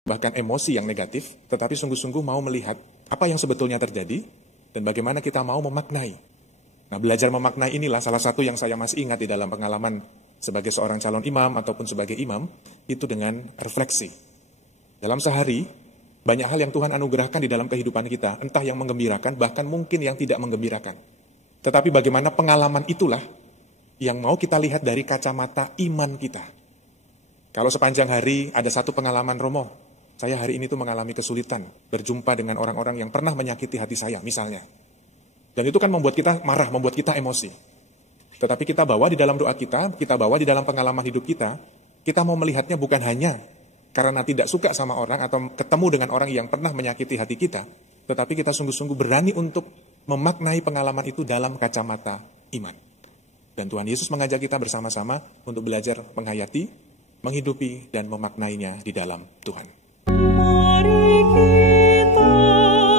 bahkan emosi yang negatif, tetapi sungguh-sungguh mau melihat apa yang sebetulnya terjadi dan bagaimana kita mau memaknai. Nah, belajar memaknai inilah salah satu yang saya masih ingat di dalam pengalaman sebagai seorang calon imam ataupun sebagai imam, itu dengan refleksi. Dalam sehari, banyak hal yang Tuhan anugerahkan di dalam kehidupan kita, entah yang menggembirakan, bahkan mungkin yang tidak menggembirakan. Tetapi bagaimana pengalaman itulah yang mau kita lihat dari kacamata iman kita. Kalau sepanjang hari ada satu pengalaman Romo, saya hari ini tuh mengalami kesulitan berjumpa dengan orang-orang yang pernah menyakiti hati saya, misalnya. Dan itu kan membuat kita marah, membuat kita emosi. Tetapi kita bawa di dalam doa kita bawa di dalam pengalaman hidup kita mau melihatnya bukan hanya karena tidak suka sama orang atau ketemu dengan orang yang pernah menyakiti hati kita, tetapi kita sungguh-sungguh berani untuk memaknai pengalaman itu dalam kacamata iman. Dan Tuhan Yesus mengajak kita bersama-sama untuk belajar menghayati, menghidupi, dan memaknainya di dalam Tuhan. Mari kita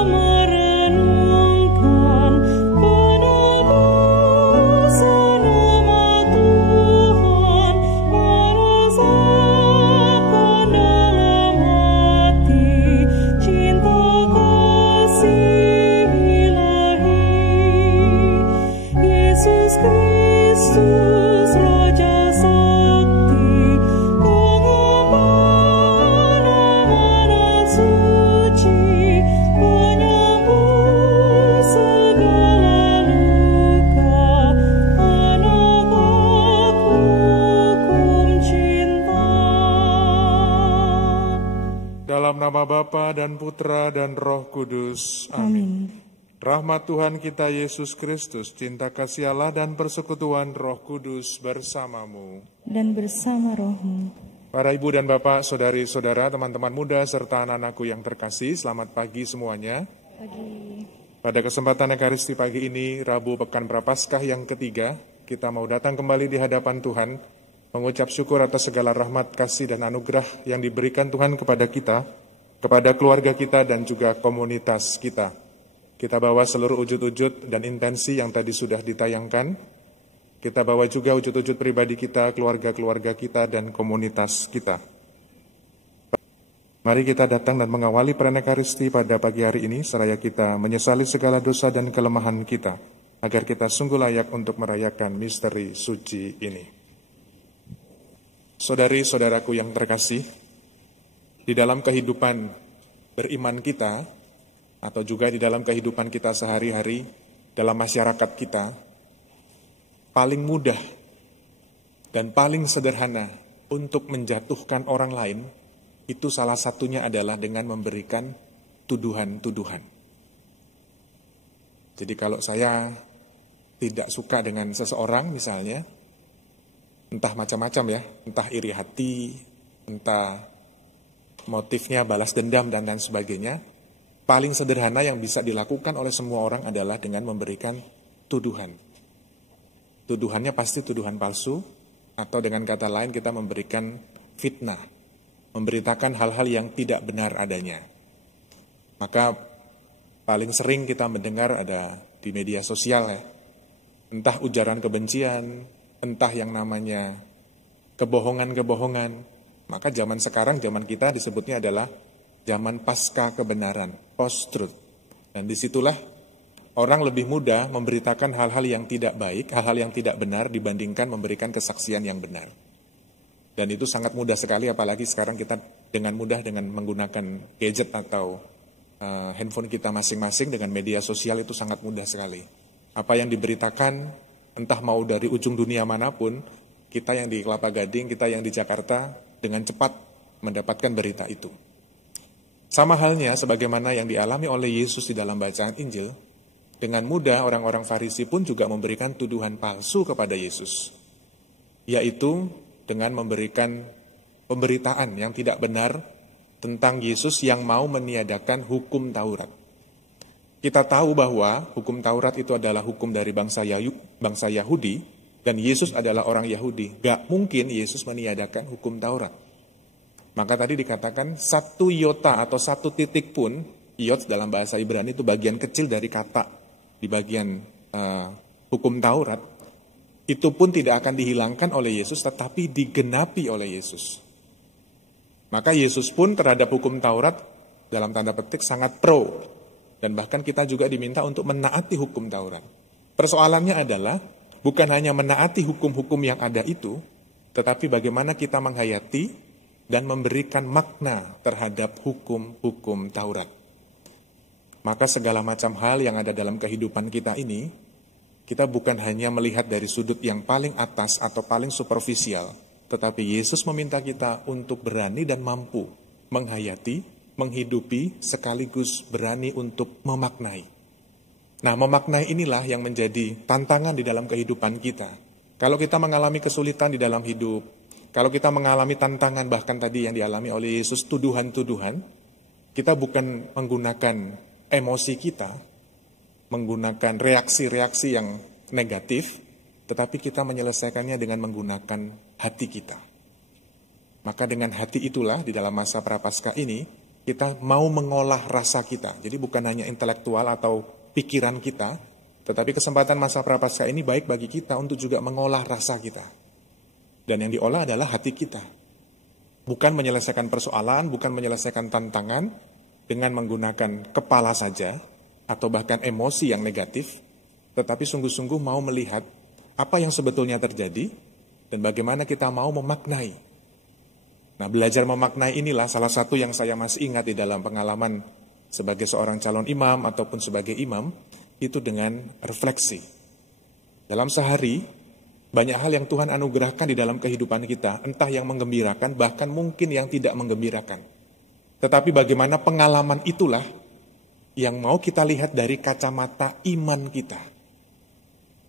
merenungkan penebus nama Tuhan, merasakan dalam hati cinta kasih ilahi. Yesus Kristus Raja Sakti, pengemban amanat suci, penyembuh segala luka, penegak hukum cinta. Dalam nama Bapa dan Putra dan Roh Kudus. Amin. Rahmat Tuhan kita Yesus Kristus, cinta kasih Allah dan persekutuan Roh Kudus bersamamu. Dan bersama rohmu. Para ibu dan bapak, saudari-saudara, teman-teman muda, serta anak-anakku yang terkasih, selamat pagi semuanya. Pagi. Pada kesempatan Ekaristi pagi ini, Rabu Pekan Prapaskah yang ketiga, kita mau datang kembali di hadapan Tuhan, mengucap syukur atas segala rahmat, kasih, dan anugerah yang diberikan Tuhan kepada kita, kepada keluarga kita, dan juga komunitas kita. Kita bawa seluruh wujud-wujud dan intensi yang tadi sudah ditayangkan. Kita bawa juga wujud-wujud pribadi kita, keluarga-keluarga kita, dan komunitas kita. Mari kita datang dan mengawali perayaan Ekaristi pada pagi hari ini, seraya kita menyesali segala dosa dan kelemahan kita, agar kita sungguh layak untuk merayakan misteri suci ini. Saudari-saudaraku yang terkasih, di dalam kehidupan beriman kita, atau juga di dalam kehidupan kita sehari-hari, dalam masyarakat kita, paling mudah dan paling sederhana untuk menjatuhkan orang lain, itu salah satunya adalah dengan memberikan tuduhan-tuduhan. Jadi kalau saya tidak suka dengan seseorang misalnya, entah macam-macam ya, entah iri hati, entah motifnya balas dendam dan lain sebagainya, paling sederhana yang bisa dilakukan oleh semua orang adalah dengan memberikan tuduhan. Tuduhannya pasti tuduhan palsu, atau dengan kata lain kita memberikan fitnah, memberitakan hal-hal yang tidak benar adanya. Maka paling sering kita mendengar ada di media sosial ya, entah ujaran kebencian, entah yang namanya kebohongan-kebohongan. Maka zaman sekarang, zaman kita disebutnya adalah zaman pasca kebenaran, post-truth. Dan disitulah orang lebih mudah memberitakan hal-hal yang tidak baik, hal-hal yang tidak benar dibandingkan memberikan kesaksian yang benar. Dan itu sangat mudah sekali, apalagi sekarang kita dengan mudah dengan menggunakan gadget atau handphone kita masing-masing dengan media sosial, itu sangat mudah sekali. Apa yang diberitakan, entah mau dari ujung dunia manapun, kita yang di Kelapa Gading, kita yang di Jakarta, dengan cepat mendapatkan berita itu. Sama halnya sebagaimana yang dialami oleh Yesus di dalam bacaan Injil, dengan mudah orang-orang Farisi pun juga memberikan tuduhan palsu kepada Yesus, yaitu dengan memberikan pemberitaan yang tidak benar tentang Yesus yang mau meniadakan hukum Taurat. Kita tahu bahwa hukum Taurat itu adalah hukum dari bangsa Yahudi, dan Yesus adalah orang Yahudi. Gak mungkin Yesus meniadakan hukum Taurat. Maka tadi dikatakan satu iota atau satu titik pun, iot dalam bahasa Ibrani itu bagian kecil dari kata di bagian hukum Taurat, itu pun tidak akan dihilangkan oleh Yesus, tetapi digenapi oleh Yesus. Maka Yesus pun terhadap hukum Taurat dalam tanda petik sangat pro. Dan bahkan kita juga diminta untuk menaati hukum Taurat. Persoalannya adalah bukan hanya menaati hukum-hukum yang ada itu, tetapi bagaimana kita menghayati dan memberikan makna terhadap hukum-hukum Taurat. Maka segala macam hal yang ada dalam kehidupan kita ini, kita bukan hanya melihat dari sudut yang paling atas atau paling superficial, tetapi Yesus meminta kita untuk berani dan mampu menghayati, menghidupi, sekaligus berani untuk memaknai. Nah, memaknai inilah yang menjadi tantangan di dalam kehidupan kita. Kalau kita mengalami kesulitan di dalam hidup, kalau kita mengalami tantangan bahkan tadi yang dialami oleh Yesus, tuduhan-tuduhan, kita bukan menggunakan emosi kita, menggunakan reaksi-reaksi yang negatif, tetapi kita menyelesaikannya dengan menggunakan hati kita. Maka dengan hati itulah di dalam masa Prapaskah ini, kita mau mengolah rasa kita. Jadi bukan hanya intelektual atau pikiran kita, tetapi kesempatan masa Prapaskah ini baik bagi kita untuk juga mengolah rasa kita. Dan yang diolah adalah hati kita. Bukan menyelesaikan persoalan, bukan menyelesaikan tantangan dengan menggunakan kepala saja, atau bahkan emosi yang negatif, tetapi sungguh-sungguh mau melihat apa yang sebetulnya terjadi, dan bagaimana kita mau memaknai. Nah, belajar memaknai inilah salah satu yang saya masih ingat di dalam pengalaman sebagai seorang calon imam ataupun sebagai imam, itu dengan refleksi. Dalam sehari, banyak hal yang Tuhan anugerahkan di dalam kehidupan kita, entah yang menggembirakan, bahkan mungkin yang tidak menggembirakan. Tetapi bagaimana pengalaman itulah yang mau kita lihat dari kacamata iman kita.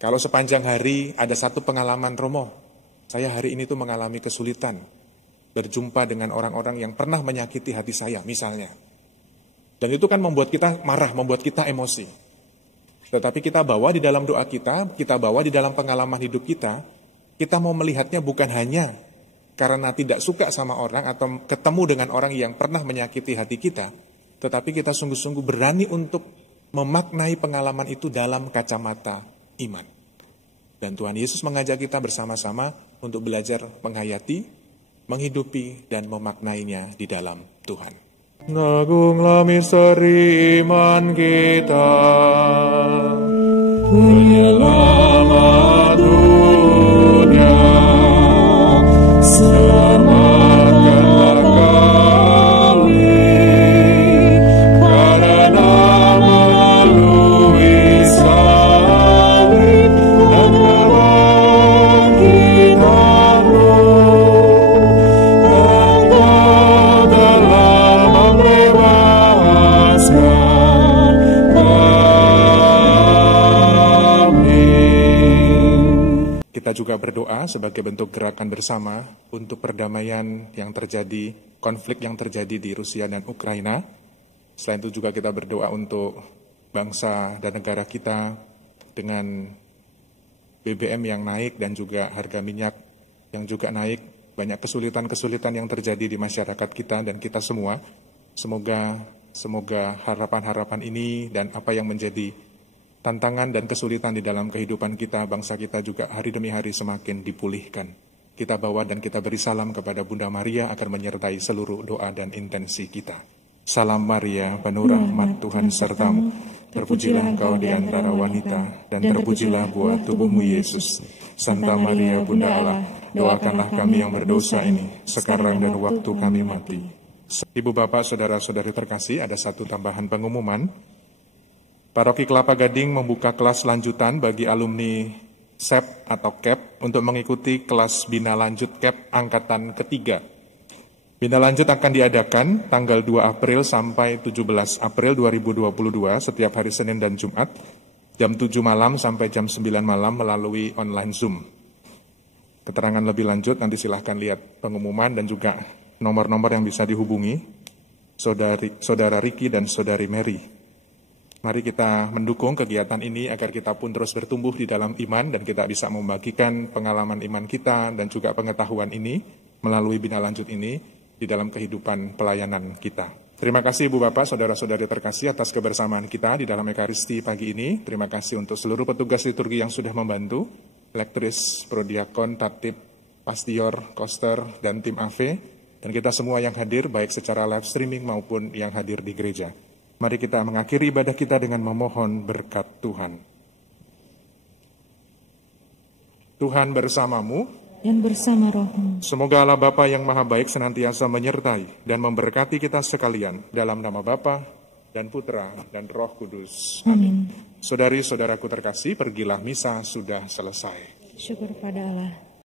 Kalau sepanjang hari ada satu pengalaman, Romo, saya hari ini tuh mengalami kesulitan berjumpa dengan orang-orang yang pernah menyakiti hati saya, misalnya. Dan itu kan membuat kita marah, membuat kita emosi. Tetapi kita bawa di dalam doa kita bawa di dalam pengalaman hidup kita mau melihatnya bukan hanya karena tidak suka sama orang atau ketemu dengan orang yang pernah menyakiti hati kita, tetapi kita sungguh-sungguh berani untuk memaknai pengalaman itu dalam kacamata iman. Dan Tuhan Yesus mengajak kita bersama-sama untuk belajar menghayati, menghidupi, dan memaknainya di dalam Tuhan. Ngagunglah misteri iman kita, Penyelamat dunia, selamatkanlah kami, karena melalui salib dan kebangkitan-Mu, Engkau telah membebaskan kami. Kita juga berdoa sebagai bentuk gerakan bersama untuk perdamaian yang terjadi, konflik yang terjadi di Rusia dan Ukraina. Selain itu juga kita berdoa untuk bangsa dan negara kita dengan BBM yang naik dan juga harga minyak yang juga naik. Banyak kesulitan-kesulitan yang terjadi di masyarakat kita dan kita semua. Semoga harapan-harapan ini dan apa yang menjadi tantangan dan kesulitan di dalam kehidupan kita, bangsa kita juga hari demi hari semakin dipulihkan. Kita bawa dan kita beri salam kepada Bunda Maria agar menyertai seluruh doa dan intensi kita. Salam Maria, penuh rahmat Tuhan sertamu. Terpujilah engkau di antara wanita, dan terpujilah buah tubuhmu Yesus. Santa Maria, Bunda Allah, doakanlah kami yang berdosa ini, sekarang dan waktu kami mati. Ibu bapak, saudara-saudari terkasih, ada satu tambahan pengumuman. Paroki Kelapa Gading membuka kelas lanjutan bagi alumni SEP atau CAP untuk mengikuti kelas Bina Lanjut CAP angkatan ketiga. Bina Lanjut akan diadakan tanggal 2 April sampai 17 April 2022 setiap hari Senin dan Jumat, jam 7 malam sampai jam 9 malam melalui online Zoom. Keterangan lebih lanjut nanti silahkan lihat pengumuman dan juga nomor-nomor yang bisa dihubungi Saudara Riki dan Saudari Mary. Mari kita mendukung kegiatan ini agar kita pun terus bertumbuh di dalam iman dan kita bisa membagikan pengalaman iman kita dan juga pengetahuan ini melalui Bina Lanjut ini di dalam kehidupan pelayanan kita. Terima kasih Ibu Bapak, Saudara-saudari terkasih atas kebersamaan kita di dalam Ekaristi pagi ini. Terima kasih untuk seluruh petugas liturgi yang sudah membantu, Lektoris, Prodiakon, Tatib, Pastior, Koster, dan tim AV. Dan kita semua yang hadir, baik secara live streaming maupun yang hadir di gereja. Mari kita mengakhiri ibadah kita dengan memohon berkat Tuhan. Tuhan bersamamu, dan bersama rohmu. Semoga Allah Bapa yang Maha Baik senantiasa menyertai dan memberkati kita sekalian dalam nama Bapa dan Putra dan Roh Kudus. Amin. Saudari-saudaraku terkasih, pergilah misa sudah selesai. Syukur pada Allah.